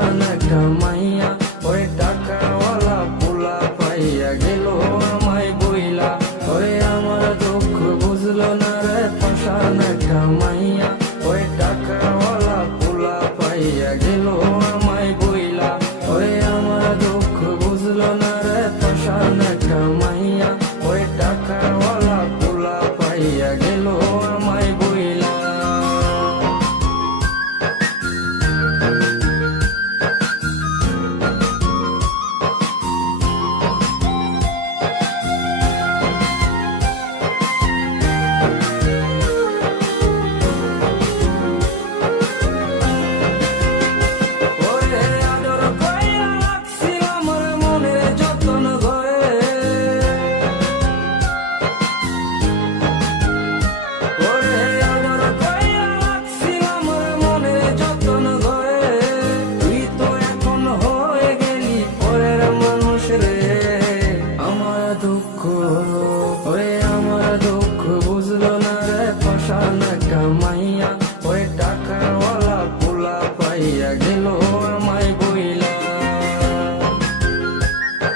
পাশান একটা মাইয়া, ওরে টাকাওয়ালা পোলা পাইয়া গেল আমায় বইলা। ওরে আমার দুঃখ বুঝলো না রে পাশান একটা মাইয়া, ওরে টাকাওয়ালা পোলা পাইয়া গেল আমায় বইলা। ওরে আমার দুঃখ বুঝলো না রে পাশান একটা মাইয়া, ওরে টাকাওয়ালা পোলা পাইয়া গেল আমায় বইলা। ওরে আমার দুঃখ বুঝলো না রে পাশান একটা মাইয়া,